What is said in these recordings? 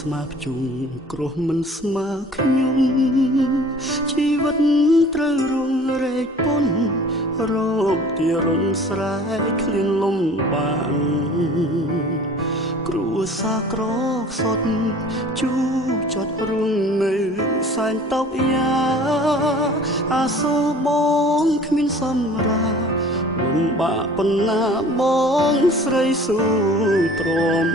ស្មាភ្ជុំគ្រោះមិនស្មើខ្ញុំជីវិតត្រូវរងរែកពុនរោគទីរុនស្រែកឃ្លានលំបាកគ្រួសារក្រខ្សត់ជូចត់រុងនៅសែនតោកយ៉ាអាសូរបងគ្មានសម្រាប់លំបាកប៉ុណ្ណាបងស្រីស៊ូទ្រាំ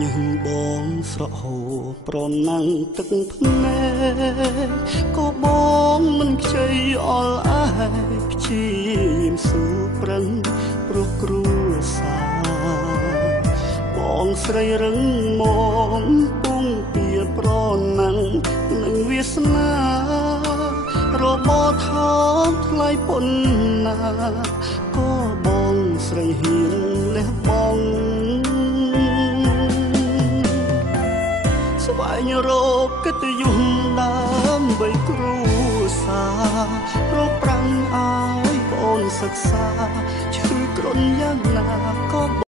ញឹងបងស្រក់ហូរប្រណាំងទឹកភ្នែកក៏បងមិនខ្ចីអល់អាយព្យាយាមស៊ូប្រឹងព្រោះគ្រួសារបងស្រីរឹងមកពុំពៀប្រណាំងនឹងវាសនារបបថោកថ្លៃប៉ុណ្ណាក៏បងស្រីហ៊ានលះបង់ស្វែងរកកិត្តិយសដើម្បីគ្រួសាររកប្រាំងឲ្យប្អូនសិក្សាឈឺក្រនយ៉ាងណាក៏